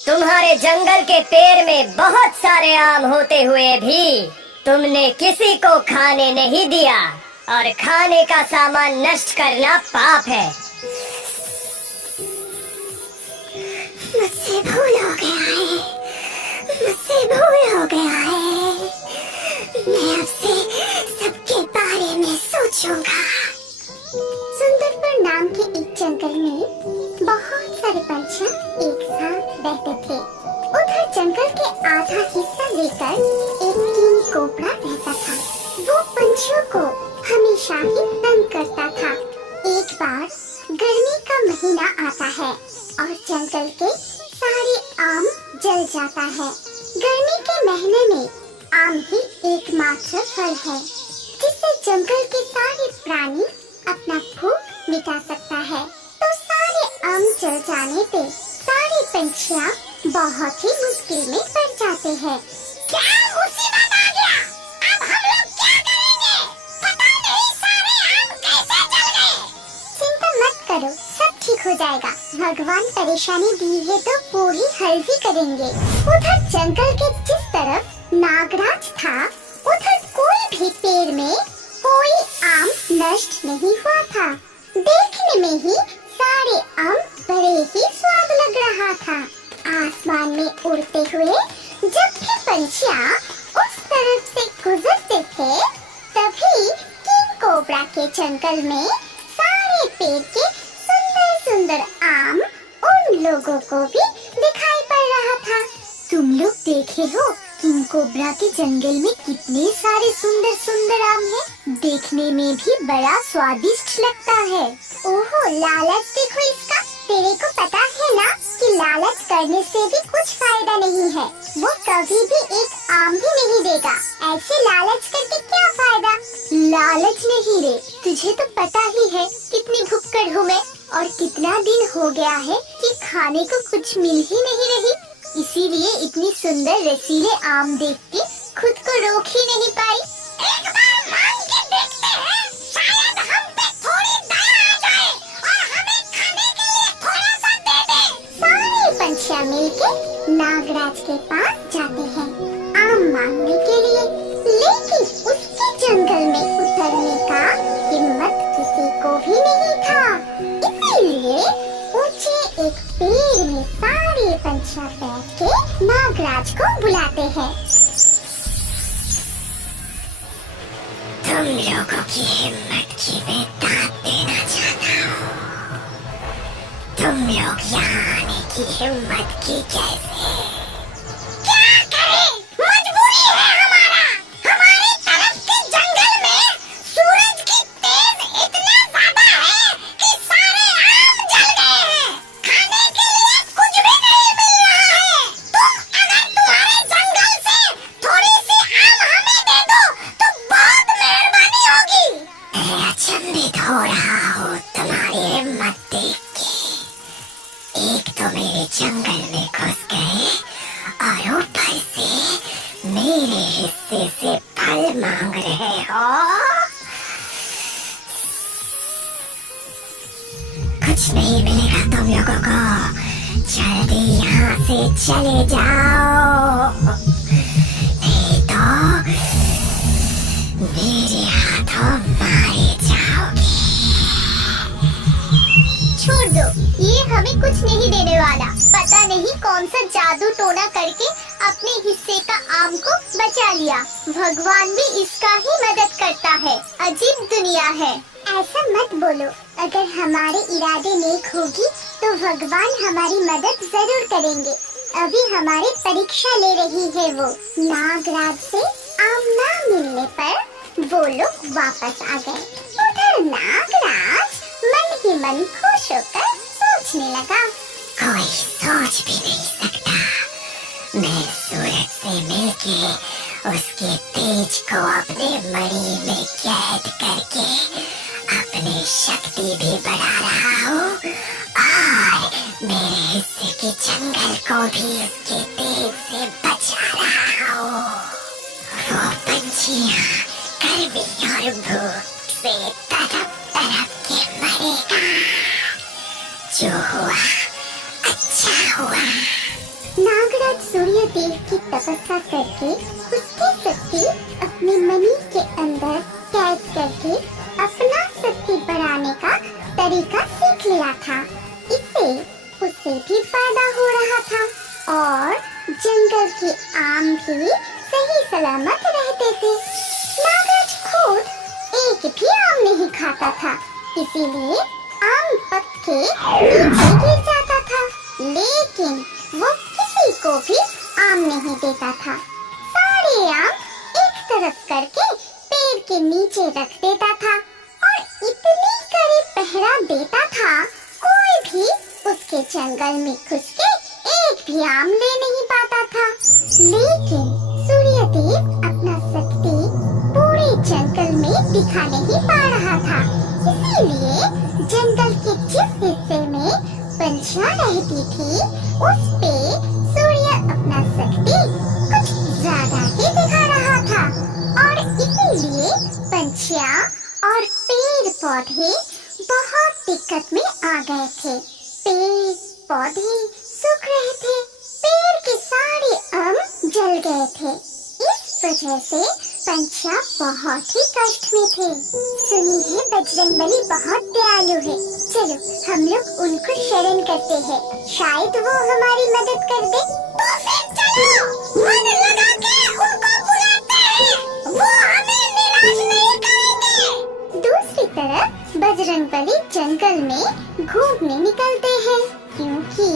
तुम्हारे जंगल के पेड़ में बहुत सारे आम होते हुए भी तुमने किसी को खाने नहीं दिया, और खाने का सामान नष्ट करना पाप है। मुझसे भूल हो गया है, मुझसे भूल हो गया है। मैं अब से सबके बारे में सोचूंगा। सुंदरपुर नाम के एक जंगल में बहुत सारे पंछी एक साथ रहते थे। उधर जंगल के आधा हिस्सा लेकर एक किंग कोबरा रहता था। वो पंछियों को हमेशा ही तंग करता था। एक बार गर्मी का महीना आता है और जंगल के सारे आम जल जाता है। गर्मी के महीने में आम ही एकमात्र फल है जिससे जंगल के सारे प्राणी अपना भूख मिटा सकता है। तो सारे आम जल जाने पे सारे पंछियाँ बहुत ही मुश्किल में पड़ जाते हैं। क्या मुसीबत आ गया? अब हम लोग क्या करेंगे? पता नहीं सारे आम कैसे जल गए। चिंता मत करो, सब ठीक हो जाएगा। भगवान परेशानी दी है तो पूरी हल भी करेंगे। उधर जंगल के जिस तरफ नागराज था, उधर कोई भी पेड़ में कोई आम नष्ट नहीं हुआ था। देखने में ही सारे आम बड़े ही स्वाद लग रहा था। आसमान में उड़ते हुए जब भी पंछियाँ उस तरफ से गुजरते थे, तभी किंग कोबरा के जंगल में सारे पेड़ के सुंदर सुंदर आम उन लोगों को भी दिखाई पड़ रहा था। तुम लोग देखे हो किंग कोबरा के जंगल में कितने सारे सुंदर सुंदर आम हैं। देखने में भी बड़ा स्वादिष्ट लगता है। ओहो, लालच देखो इसका। तेरे को पता है ना कि लालच करने से भी कुछ फायदा नहीं है। वो कभी भी एक आम भी नहीं देगा। ऐसे लालच करके क्या फायदा? लालच नहीं रे, तुझे तो पता ही है कितनी भुक्कड़ हूँ मैं, और कितना दिन हो गया है कि खाने को कुछ मिल ही नहीं रही। इसीलिए इतनी सुंदर रसीले आम देख के खुद को रोक ही नहीं पाई। एक बार मांग के देखते हैं, शायद हम पे थोड़ी दया आ जाए और हमें खाने के लिए थोड़ा सा दे दे। सारे पंछियाँ मिलके नागराज के पास जाते हैं आम मांगने के लिए, लेकिन उसके जंगल में उतरने का हिम्मत किसी को भी नहीं था। इसीलिए ऊंचे एक पेड़ में सारे पंछियाँ बैठ के नागराज को बुलाते हैं। तुम लोगों की हिम्मत की मैं दाद देना चाहता हूँ। तुम लोग यहाँ आने की हिम्मत की कैसे? क्या करें? मजबूरी है हमारा। हमारी तरफ के जंगल में सूरज की तेज इतना ज्यादा है कि सारे आम जल गए हैं। खाने के लिए कुछ भी नहीं मिल रहा है। अगर तुम्हारे जंगल से थोड़ी सी आम हमें दे दो तो बहुत मेहरबानी होगी। मैं अचंभित हो रहा हूँ तुम्हारी हिम्मत देख के। एक तो मेरे जंगल में घुस गए और ऊपर से मेरे हिस्से से फल मांग रहे हो। कुछ नहीं मिलेगा तुम लोगों को। जल्दी यहाँ से चले जाओ, नहीं तो मेरे हाथों मारे जाओगे। छोड़ दो, ये हमें कुछ नहीं देने वाला। पता नहीं कौन सा जादू टोना करके अपने हिस्से का आम को बचा लिया। भगवान भी इसका ही मदद करता है। अजीब दुनिया है। ऐसा मत बोलो। अगर हमारे इरादे नेक होगी तो भगवान हमारी मदद जरूर करेंगे। अभी हमारी परीक्षा ले रही है वो। नागराज से आम ना मिलने पर वो लोग वापस आ गए। उधर नागराज मन ही मन खुश होकर सोचने लगा, कोई सोच भी नहीं सकता मैं सूरज से मिलके उसके तेज को अपने मणि में कैद करके अपनी शक्ति भी बढ़ा रहा हूँ और मेरे हिस्से के जंगल को भी उसके तेज से बचा रहा हूँ। वो पंछियाँ गर्मी और भूख से तड़प के मरेगा। जो हुआ अच्छा हुआ। देव की तपस्या करके उसकी शक्ति अपने मणि के अंदर कैद करके अपना शक्ति बढ़ाने का तरीका सीख लिया था। इससे उसे भी फायदा हो रहा था और जंगल के आम भी सही सलामत रहते थे। नागराज खुद एक भी आम नहीं खाता था, इसीलिए आम पक के नीचे गिर जाता था, लेकिन वो किसी को भी आम नहीं देता था। सारे आम एक तरफ करके पेड़ के नीचे रख देता था और इतनी कड़ी पहरा देता था, कोई भी उसके जंगल में घुस के एक भी आम ले नहीं पाता था। लेकिन सूर्यदेव अपना शक्ति पूरे जंगल में दिखा नहीं पा रहा था, इसीलिए जंगल के जिस हिस्से में पंछियां रहती थी, उस पे सूर्य अपना शक्ति कुछ ज्यादा ही दिखा रहा था और इसीलिए पंछियां और पेड़ पौधे बहुत दिक्कत में आ गए थे। पेड़ पौधे सूख रहे थे, पेड़ के सारे आम जल गए थे। इस वजह से पंछियां बहुत ही कष्ट में थे। सुनी है बजरंगबली बहुत दयालु है, चलो हम लोग उनको शरण करते हैं, शायद वो हमारी मदद कर दे। तो फिर चलो मन लगा के उनको बुलाते हैं, वो हमें निराश नहीं करेंगे। दूसरी तरफ बजरंगबली जंगल में घूमने निकलते हैं, क्योंकि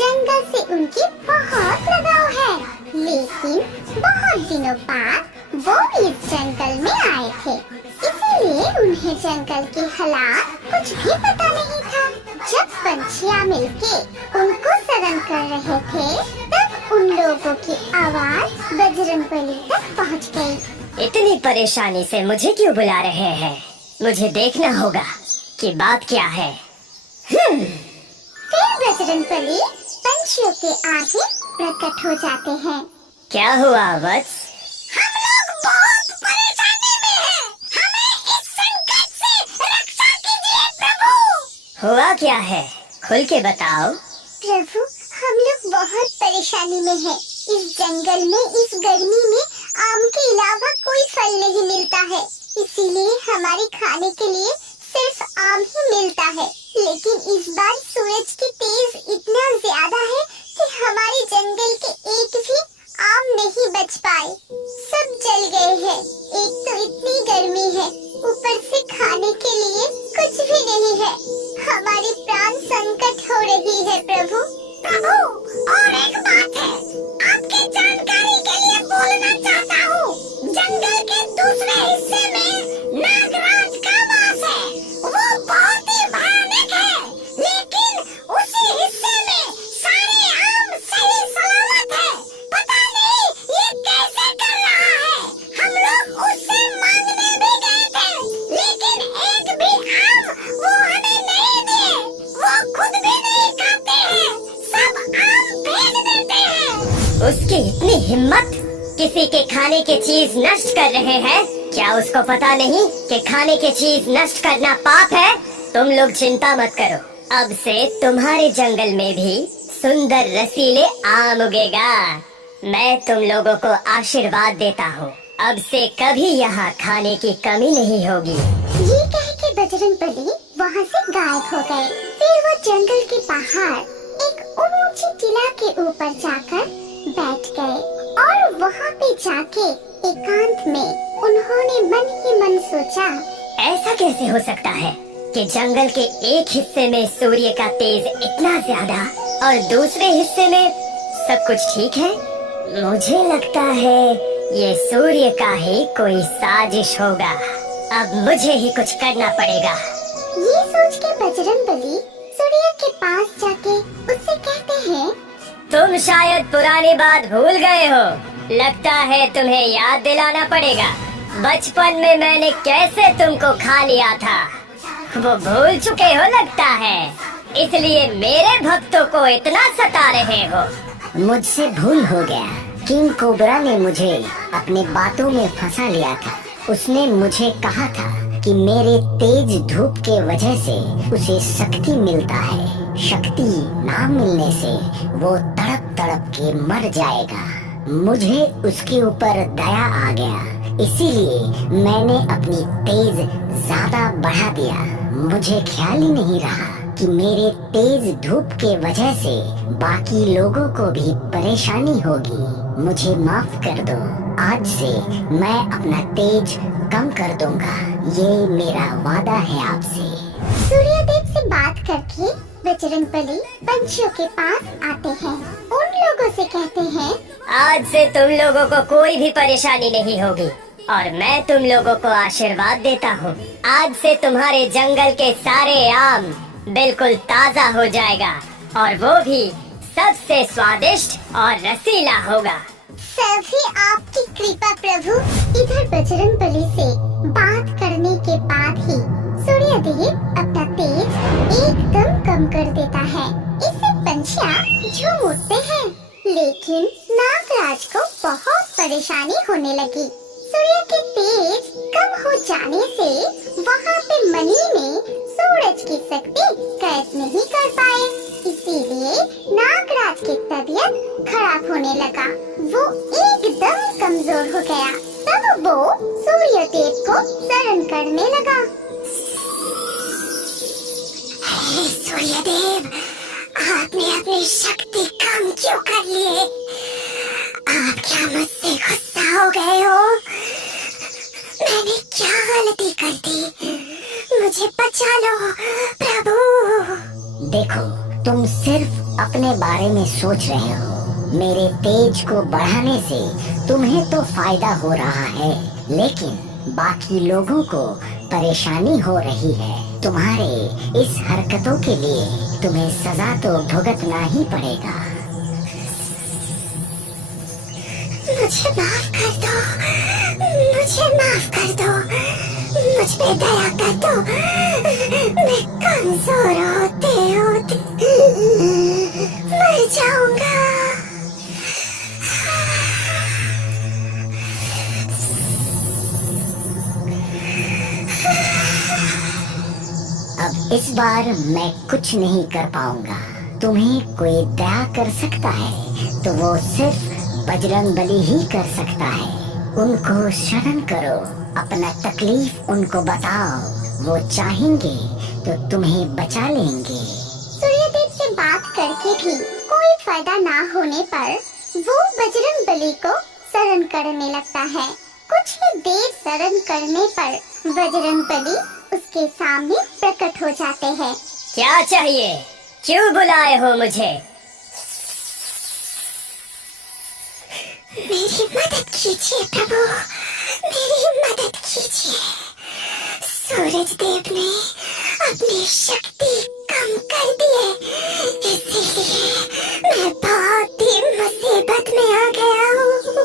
जंगल से उनकी बहुत लगाव है। लेकिन बहुत दिनों बाद वो इस जंगल में आए थे, इसीलिए उन्हें जंगल के हालात कुछ भी पता नहीं था। जब पंछियां मिलके उनको शरण कर रहे थे, तब उन लोगों की आवाज बजरंगबली तक पहुंच गई। इतनी परेशानी से मुझे क्यों बुला रहे हैं? मुझे देखना होगा कि बात क्या है। फिर बजरंगबली पंछियों के आगे प्रकट हो जाते हैं। क्या हुआ वत्स? हम लोग बहुत परेशानी में हैं, हमें इस संकट से रक्षा कीजिए प्रभु। हुआ क्या है? खुल के बताओ। प्रभु, हम लोग बहुत परेशानी में हैं। इस जंगल में इस गर्मी में आम के अलावा कोई फल नहीं मिलता है, इसीलिए हमारे खाने के लिए सिर्फ आम ही मिलता है। लेकिन इस बार सूरज की तेज इतना ज्यादा है कि हमारे जंगल के एक भी आम नहीं बच पाए, सब जल गए हैं। एक तो इतनी गर्मी है, ऊपर से खाने के लिए कुछ भी नहीं है, हमारे प्राण संकट हो रही है प्रभु। प्रभु, और एक बात है, आपकी जानकारी के लिए बोलना चाहता हूँ, जंगल के दूसरे हिस्से में नागराज का वास है, वो बहुत ही भयानक है, लेकिन उसी हिस्से में सारे आम सही सलामत है। पता नहीं ये कैसे कर रहा है, हम लोग उससे मांगने भी गए थे, लेकिन एक भी आम वो हमें नहीं दिए, वो खुद भी नहीं खाते हैं, सब आम फेंक देते हैं। उसकी इतनी हिम्मत, किसी के खाने की चीज नष्ट कर रहे हैं। क्या उसको पता नहीं कि खाने की चीज नष्ट करना पाप है? तुम लोग चिंता मत करो, अब से तुम्हारे जंगल में भी सुंदर रसीले आम उगेगा। मैं तुम लोगों को आशीर्वाद देता हूँ, अब से कभी यहाँ खाने की कमी नहीं होगी। ये कह के बजरंगबली वहाँ से गायब हो गए। फिर वो जंगल के बाहर एक ऊंची टीला के ऊपर जाकर बैठ गए और वहाँ पे जाके एकांत में उन्होंने मन ही मन सोचा, ऐसा कैसे हो सकता है कि जंगल के एक हिस्से में सूर्य का तेज इतना ज्यादा और दूसरे हिस्से में सब कुछ ठीक है? मुझे लगता है ये सूर्य का ही कोई साजिश होगा। अब मुझे ही कुछ करना पड़ेगा। ये सोच के बजरंगबली सूर्य के पास जाके उससे कहते हैं, तुम शायद पुरानी बात भूल गए हो, लगता है तुम्हें याद दिलाना पड़ेगा। बचपन में मैंने कैसे तुमको खा लिया था, वो भूल चुके हो लगता है, इसलिए मेरे भक्तों को इतना सता रहे हो। मुझसे भूल हो गया। किंग कोबरा ने मुझे अपने बातों में फंसा लिया था। उसने मुझे कहा था कि मेरे तेज धूप के वजह से उसे शक्ति मिलता है, शक्ति ना मिलने से वो तड़प तड़प के मर जाएगा। मुझे उसके ऊपर दया आ गया, इसीलिए मैंने अपनी तेज ज्यादा बढ़ा दिया। मुझे ख्याल ही नहीं रहा कि मेरे तेज धूप के वजह से बाकी लोगों को भी परेशानी होगी। मुझे माफ कर दो, आज से मैं अपना तेज कम कर दूंगा, ये मेरा वादा है आपसे। सूर्यदेव से बात करके बजरंगबली पंछियों के पास आते हैं। उन लोगों से कहते हैं, आज से तुम लोगों को कोई भी परेशानी नहीं होगी और मैं तुम लोगों को आशीर्वाद देता हूँ। आज से तुम्हारे जंगल के सारे आम बिल्कुल ताजा हो जाएगा और वो भी सबसे स्वादिष्ट और रसीला होगा। सभी आपकी कृपा प्रभु। इधर बजरंगबली से बात करने के बाद ही सूर्यदेव अपना तेज एकदम कम कर देता है। इससे पंछियाँ झूम उठते हैं, लेकिन नागराज को बहुत परेशानी होने लगी। सूर्य के तेज कम हो जाने से वहाँ पे मनी में सूरज की शक्ति कैद नहीं कर पाए, इसीलिए नागराज की तबीयत खराब होने लगा। वो एकदम कमजोर हो गया। तब वो सूर्यदेव को शरण करने लगा। हे सूर्यदेव, आपने अपनी शक्ति कम क्यों कर ली? आप क्या मुझसे गुस्सा हो गए हो? मैंने क्या गलती कर दी? मुझे बचा लो प्रभु। देखो, तुम सिर्फ अपने बारे में सोच रहे हो। मेरे तेज को बढ़ाने से तुम्हें तो फायदा हो रहा है, लेकिन बाकी लोगों को परेशानी हो रही है। तुम्हारे इस हरकतों के लिए तुम्हें सजा तो भुगतना ही पड़ेगा। मुझे माफ कर दो, मुझे माफ कर दो, मुझ पे दया कर दो। मैं कमजोर होते होते मर जाऊंगा। अब इस बार मैं कुछ नहीं कर पाऊंगा। तुम्हें कोई दया कर सकता है तो वो सिर्फ बजरंगबली ही कर सकता है। उनको शरण करो, अपना तकलीफ उनको बताओ, वो चाहेंगे तो तुम्हें बचा लेंगे। सूर्यदेव से बात करके भी कोई फायदा ना होने पर वो बजरंगबली को शरण करने लगता है। कुछ ही देर शरण करने पर बजरंगबली उसके सामने प्रकट हो जाते हैं। क्या चाहिए? क्यों बुलाए हो मुझे? मेरी मदद कीजिए प्रभु, मेरी मदद कीजिए। सूरज देव ने अपनी शक्ति कम कर दी है, इसीलिए मैं बहुत ही मुसीबत में आ गया हूँ।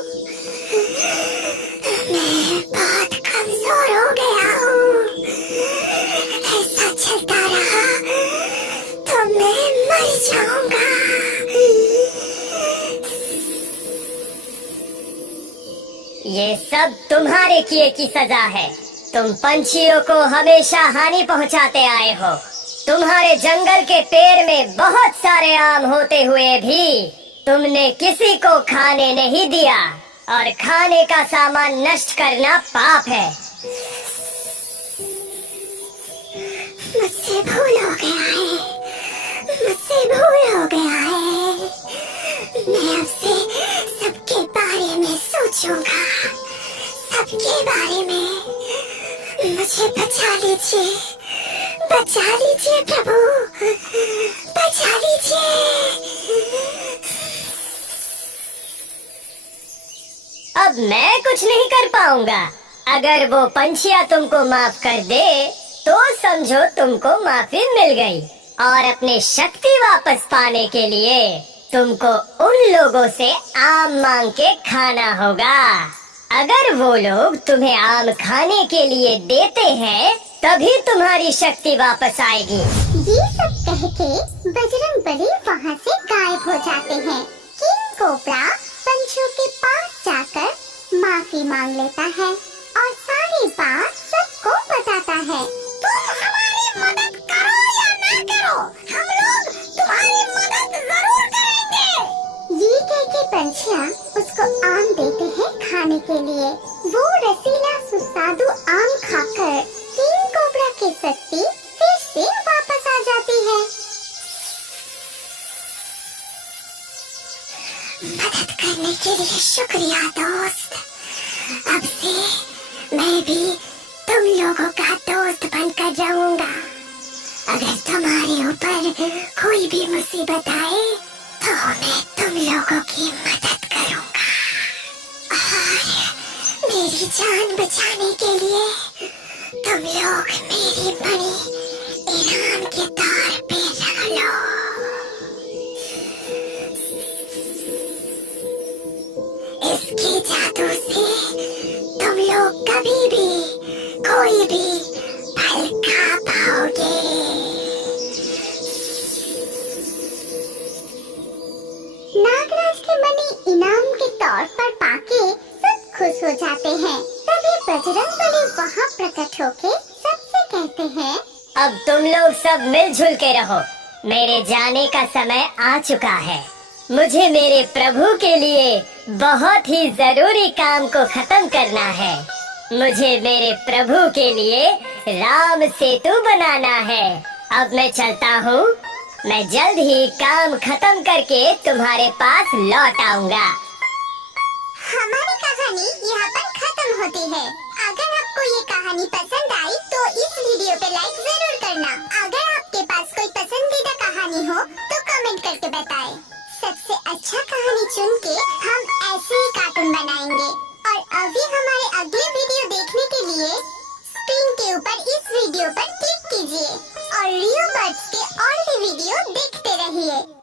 मैं बहुत कमजोर हो गया हूँ। ऐसा चलता रहा तो मैं मर जाऊंगा। ये सब तुम्हारे किए की सजा है। तुम पंछियों को हमेशा हानि पहुंचाते आए हो। तुम्हारे जंगल के पेड़ में बहुत सारे आम होते हुए भी तुमने किसी को खाने नहीं दिया, और खाने का सामान नष्ट करना पाप है। मुझसे भूल हो गया है, मुझसे भूल हो गया है। मैं अब से सबके बारे में सोचूंगा, सबके बारे में। मुझे बचा लीजिए, बचा लीजिए प्रभु, बचा लीजिए। अब मैं कुछ नहीं कर पाऊंगा। अगर वो पंछियाँ तुमको माफ कर दे तो समझो तुमको माफी मिल गई, और अपने शक्ति वापस पाने के लिए तुमको उन लोगों से आम मांग के खाना होगा। अगर वो लोग तुम्हें आम खाने के लिए देते हैं तभी तुम्हारी शक्ति वापस आएगी। ये सब कह के बजरंगबली वहाँ से गायब हो जाते हैं। किंग कोबरा पंछियों के पास जाकर माफी मांग लेता है और सारी बात सबको बताता है। तुम हमारी मदद करो या ना करो, हम लोग तुम्हारी मदद जरूर करेंगे। ये कह के पंछियाँ उसको आम देते हैं खाने के लिए। वो रसीला सुस्वादु आम खाकर किंग कोबरा की शक्ति फिर से वापस आ जाती है। मदद करने के लिए शुक्रिया दोस्त। अब से मैं भी तुम लोगों का दोस्त बनकर रहूंगा। अगर तुम्हारे ऊपर कोई भी मुसीबत आए तो मैं तुम लोगों की मदद करूंगा और मेरी जान बचाने के लिए तुम लोग मेरी मणि इनाम के तौर पे रख लो। इसके जादू से तुम लोग कभी भी कोई भी फल खा पाओगे। नागराज के मणि इनाम के तौर पर पाके सब खुश हो जाते हैं। तभी बजरंग बली वहाँ प्रकट होके सबसे कहते हैं, अब तुम लोग सब मिलजुल के रहो। मेरे जाने का समय आ चुका है। मुझे मेरे प्रभु के लिए बहुत ही जरूरी काम को खत्म करना है। मुझे मेरे प्रभु के लिए राम सेतु बनाना है। अब मैं चलता हूँ। मैं जल्द ही काम खत्म करके तुम्हारे पास लौट आऊंगा। हमारी कहानी यहाँ पर खत्म होती है। अगर आपको ये कहानी पसंद आई तो इस वीडियो पे लाइक जरूर करना। अगर आपके पास कोई पसंदीदा कहानी हो तो कमेंट करके बताएं। सबसे अच्छा कहानी चुन के हम ऐसे ही कार्टून बनाएंगे। और अभी हमारे अगले वीडियो देखने के लिए स्क्रीन के ऊपर इस वीडियो पर क्लिक कीजिए और रियो बर्ड्स के और भी वीडियो देखते रहिए।